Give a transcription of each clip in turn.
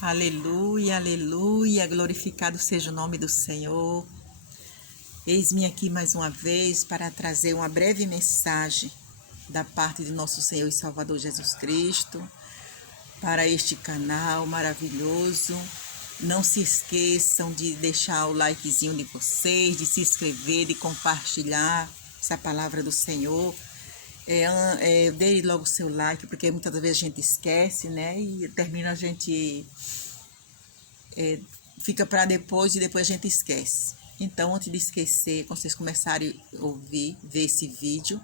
Aleluia, aleluia, glorificado seja o nome do Senhor. Eis-me aqui mais uma vez para trazer uma breve mensagem da parte de nosso Senhor e Salvador Jesus Cristo para este canal maravilhoso. Não se esqueçam de deixar o likezinho de vocês, de se inscrever, de compartilhar essa palavra do Senhor. Dê logo o seu like, porque muitas vezes a gente esquece, né? E termina a gente... fica para depois e depois a gente esquece. Então, antes de esquecer, quando vocês começarem a ver esse vídeo,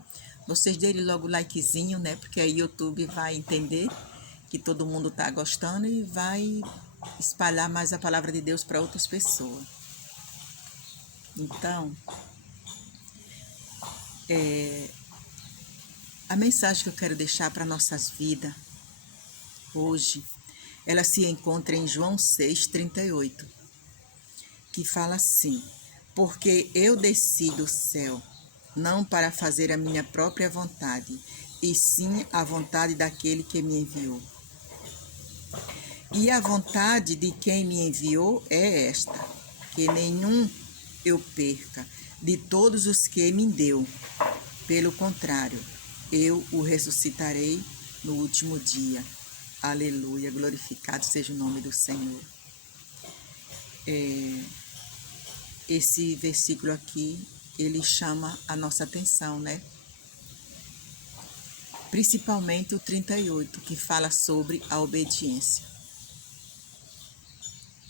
vocês dêem logo o likezinho, né? Porque aí o YouTube vai entender que todo mundo tá gostando e vai espalhar mais a palavra de Deus para outras pessoas. Então, a mensagem que eu quero deixar para nossas vidas hoje, ela se encontra em João 6:38, que fala assim: porque eu desci do céu, não para fazer a minha própria vontade, e sim a vontade daquele que me enviou. E a vontade de quem me enviou é esta, que nenhum eu perca de todos os que me deu. Pelo contrário, eu o ressuscitarei no último dia. Aleluia, glorificado seja o nome do Senhor. Esse versículo aqui, ele chama a nossa atenção, né? Principalmente o 38, que fala sobre a obediência.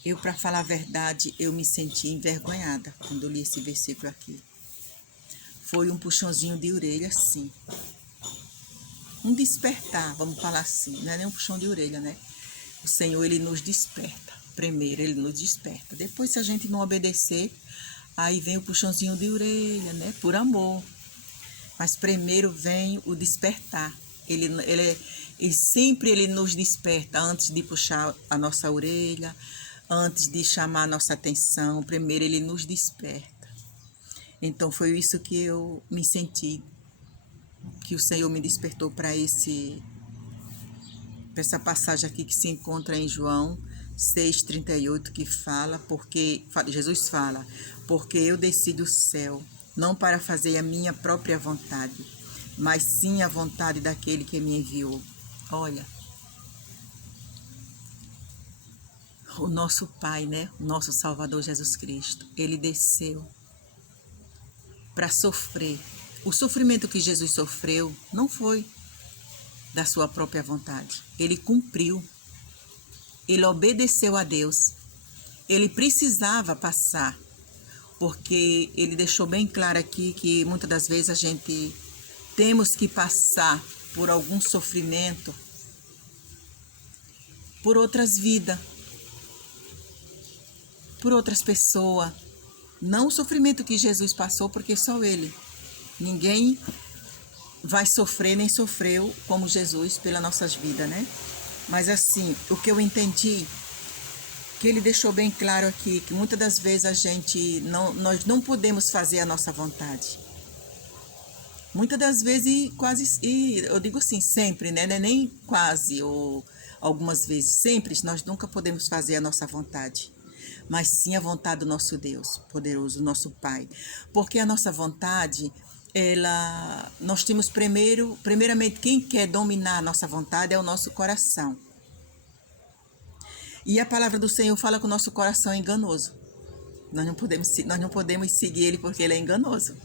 Eu, para falar a verdade, eu me senti envergonhada quando eu li esse versículo aqui. Foi um puxãozinho de orelha, sim. Um despertar, vamos falar assim. Não é nem um puxão de orelha, né? O Senhor, ele nos desperta. Primeiro, ele nos desperta. Depois, se a gente não obedecer, aí vem o puxãozinho de orelha, né? Por amor. Mas primeiro vem o despertar. Ele sempre ele nos desperta antes de puxar a nossa orelha, antes de chamar a nossa atenção. Primeiro, ele nos desperta. Então, foi isso que eu me senti, que o Senhor me despertou para essa passagem aqui que se encontra em João 6:38, que fala, porque Jesus fala, porque eu desci do céu, não para fazer a minha própria vontade, mas sim a vontade daquele que me enviou. Olha, o nosso Pai, né? O nosso Salvador Jesus Cristo, ele desceu para sofrer. O sofrimento que Jesus sofreu não foi da sua própria vontade. Ele cumpriu. Ele obedeceu a Deus. Ele precisava passar, porque ele deixou bem claro aqui que muitas das vezes a gente temos que passar por algum sofrimento, por outras vidas, por outras pessoas. Não o sofrimento que Jesus passou, porque só ele. Ninguém vai sofrer, nem sofreu como Jesus pelas nossas vidas, né? Mas assim, o que eu entendi, que ele deixou bem claro aqui, que muitas das vezes nós não podemos fazer a nossa vontade. Muitas das vezes, eu digo assim, sempre, né? Não é nem quase, ou algumas vezes, sempre, nós nunca podemos fazer a nossa vontade. Mas sim a vontade do nosso Deus poderoso, nosso Pai. Porque a nossa vontade, nós temos primeiramente, quem quer dominar a nossa vontade é o nosso coração. E a palavra do Senhor fala que o nosso coração é enganoso. Nós não podemos seguir ele porque ele é enganoso.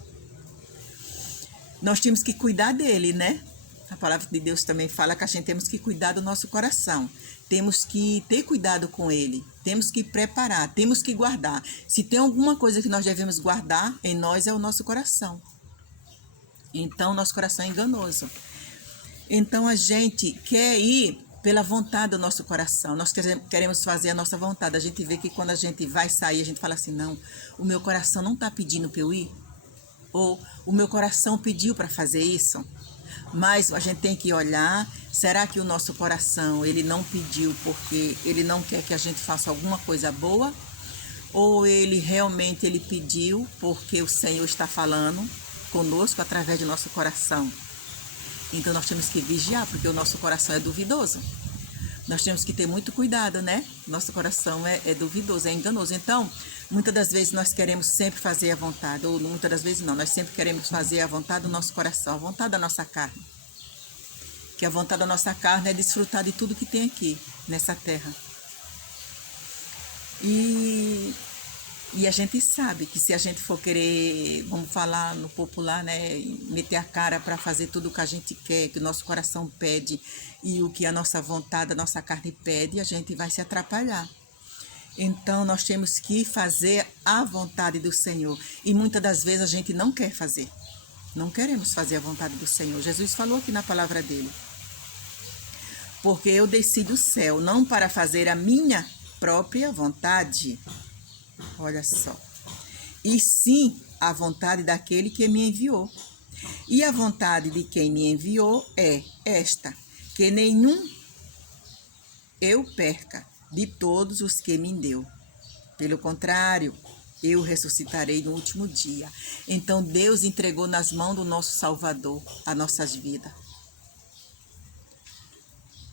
Nós temos que cuidar dele, né? A palavra de Deus também fala que a gente temos que cuidar do nosso coração. Temos que ter cuidado com ele. Temos que preparar, temos que guardar. Se tem alguma coisa que nós devemos guardar em nós, é o nosso coração. Então, nosso coração é enganoso. Então, a gente quer ir pela vontade do nosso coração. Nós queremos fazer a nossa vontade. A gente vê que quando a gente vai sair, a gente fala assim, não, o meu coração não está pedindo para eu ir. Ou o meu coração pediu para fazer isso. Mas a gente tem que olhar, será que o nosso coração, ele não pediu porque ele não quer que a gente faça alguma coisa boa? Ou ele realmente pediu porque o Senhor está falando conosco através do nosso coração? Então nós temos que vigiar, porque o nosso coração é duvidoso. Nós temos que ter muito cuidado, né? Nosso coração é duvidoso, é enganoso. Então, muitas das vezes nós queremos sempre fazer a vontade, ou muitas das vezes não, nós sempre queremos fazer a vontade do nosso coração, a vontade da nossa carne. Que a vontade da nossa carne é desfrutar de tudo que tem aqui, nessa terra. E a gente sabe que se a gente for querer, vamos falar no popular, né, meter a cara para fazer tudo o que a gente quer, que o nosso coração pede e o que a nossa vontade, a nossa carne pede, a gente vai se atrapalhar. Então, nós temos que fazer a vontade do Senhor. E muitas das vezes a gente não quer fazer. Não queremos fazer a vontade do Senhor. Jesus falou aqui na palavra dele. Porque eu desci do céu, não para fazer a minha própria vontade. Olha só. E sim a vontade daquele que me enviou. E a vontade de quem me enviou é esta: que nenhum eu perca de todos os que me deu. Pelo contrário, eu ressuscitarei no último dia. Então Deus entregou nas mãos do nosso Salvador as nossas vidas.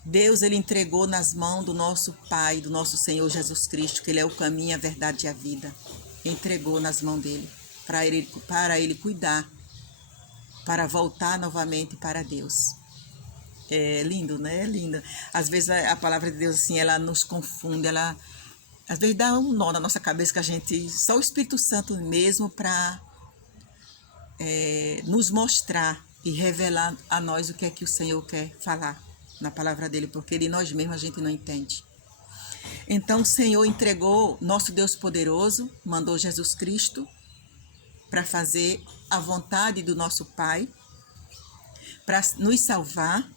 Deus, ele entregou nas mãos do nosso Pai, do nosso Senhor Jesus Cristo, que ele é o caminho, a verdade e a vida. Entregou nas mãos dele, para ele cuidar, para voltar novamente para Deus. É lindo, né? É lindo. Às vezes a palavra de Deus, assim, ela nos confunde, ela às vezes dá um nó na nossa cabeça que a gente, só o Espírito Santo mesmo para nos mostrar e revelar a nós o que é que o Senhor quer falar na palavra dele, porque de nós mesmos a gente não entende. Então o Senhor entregou, nosso Deus poderoso, mandou Jesus Cristo para fazer a vontade do nosso Pai, para nos salvar.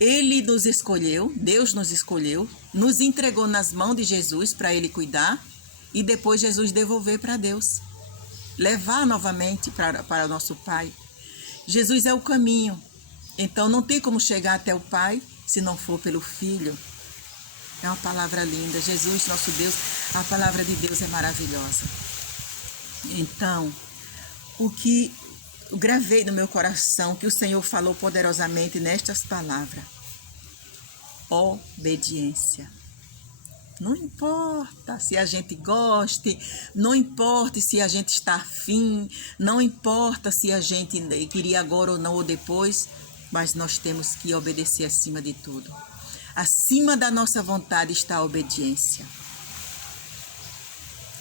Ele nos escolheu, Deus nos escolheu, nos entregou nas mãos de Jesus para ele cuidar e depois Jesus devolver para Deus, levar novamente para o nosso Pai. Jesus é o caminho, então não tem como chegar até o Pai se não for pelo Filho. É uma palavra linda. Jesus, nosso Deus, a palavra de Deus é maravilhosa. Então, o que eu gravei no meu coração, que o Senhor falou poderosamente nestas palavras: obediência. Não importa se a gente goste, não importa se a gente está afim, não importa se a gente queria agora ou não ou depois, mas nós temos que obedecer acima de tudo. Acima da nossa vontade está a obediência.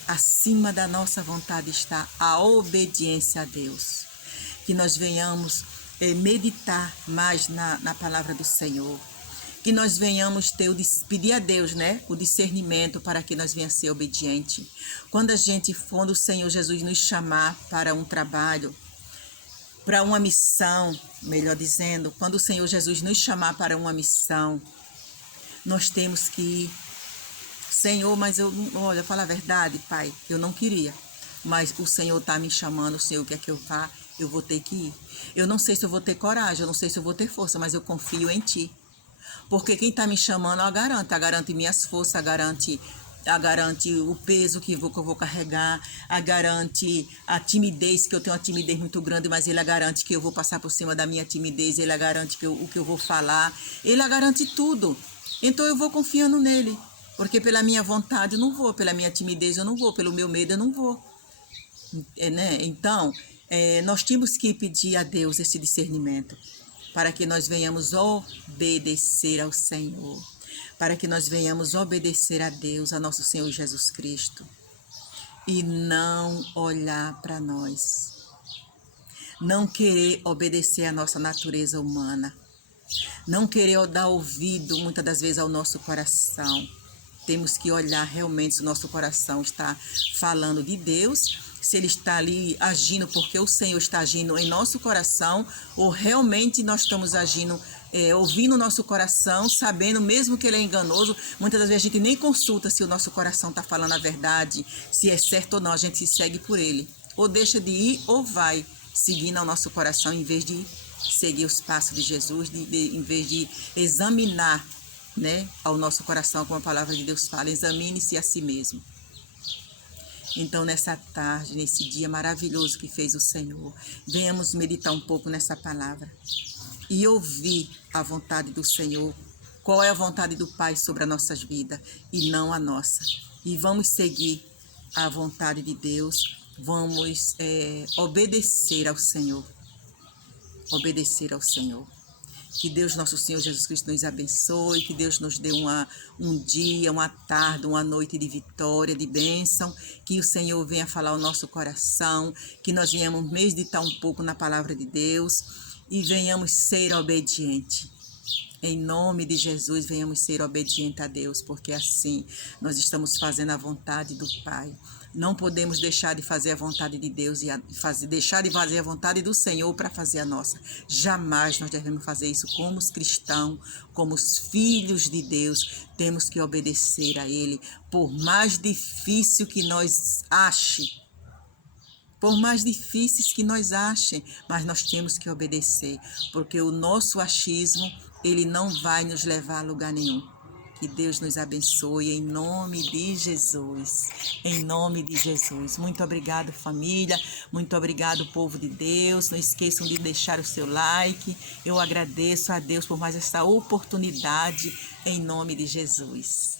Acima da nossa vontade está a obediência a Deus. Que nós venhamos meditar mais na palavra do Senhor. Que nós venhamos pedir a Deus, né, o discernimento para que nós venhamos ser obedientes. Quando o Senhor Jesus nos chamar para um trabalho, para uma missão, melhor dizendo, quando o Senhor Jesus nos chamar para uma missão, nós temos que ir. Senhor, mas olha, fala a verdade, Pai, eu não queria, mas o Senhor está me chamando, o Senhor quer que eu vá, eu vou ter que ir. Eu não sei se eu vou ter coragem, eu não sei se eu vou ter força, mas eu confio em Ti. Porque quem está me chamando, garante minhas forças, garante o peso que eu vou carregar, garante a timidez, que eu tenho uma timidez muito grande, mas ele garante que eu vou passar por cima da minha timidez, ele garante o que eu vou falar, ele garante tudo. Então eu vou confiando nele, porque pela minha vontade eu não vou, pela minha timidez eu não vou, pelo meu medo eu não vou. Né? Então, nós temos que pedir a Deus esse discernimento, para que nós venhamos obedecer ao Senhor, para que nós venhamos obedecer a Deus, a nosso Senhor Jesus Cristo, e não olhar para nós, não querer obedecer à nossa natureza humana, não querer dar ouvido muitas das vezes ao nosso coração. Temos que olhar realmente se o nosso coração está falando de Deus, se ele está ali agindo porque o Senhor está agindo em nosso coração, ou realmente nós estamos agindo, ouvindo o nosso coração, sabendo mesmo que ele é enganoso. Muitas das vezes a gente nem consulta se o nosso coração está falando a verdade, se é certo ou não, a gente segue por ele. Ou deixa de ir ou vai seguindo ao nosso coração, em vez de seguir os passos de Jesus, em vez de examinar, né, ao nosso coração, como a palavra de Deus fala, examine-se a si mesmo. Então, nessa tarde, nesse dia maravilhoso que fez o Senhor, venhamos meditar um pouco nessa palavra e ouvir a vontade do Senhor qual é a vontade do Pai sobre as nossas vidas e não a nossa. E vamos seguir a vontade de Deus, vamos obedecer ao Senhor. Obedecer ao Senhor. Que Deus, nosso Senhor Jesus Cristo, nos abençoe, que Deus nos dê um dia, uma tarde, uma noite de vitória, de bênção, que o Senhor venha falar ao nosso coração, que nós venhamos meditar um pouco na palavra de Deus e venhamos ser obedientes. Em nome de Jesus, venhamos ser obedientes a Deus, porque assim nós estamos fazendo a vontade do Pai. Não podemos deixar de fazer a vontade de Deus e deixar de fazer a vontade do Senhor para fazer a nossa. Jamais nós devemos fazer isso como os cristãos, como os filhos de Deus. Temos que obedecer a Ele, por mais difícil que nós ache. Por mais difíceis que nós achem, mas nós temos que obedecer, porque o nosso achismo, ele não vai nos levar a lugar nenhum. Que Deus nos abençoe em nome de Jesus. Em nome de Jesus. Muito obrigado, família. Muito obrigado, povo de Deus. Não esqueçam de deixar o seu like. Eu agradeço a Deus por mais essa oportunidade em nome de Jesus.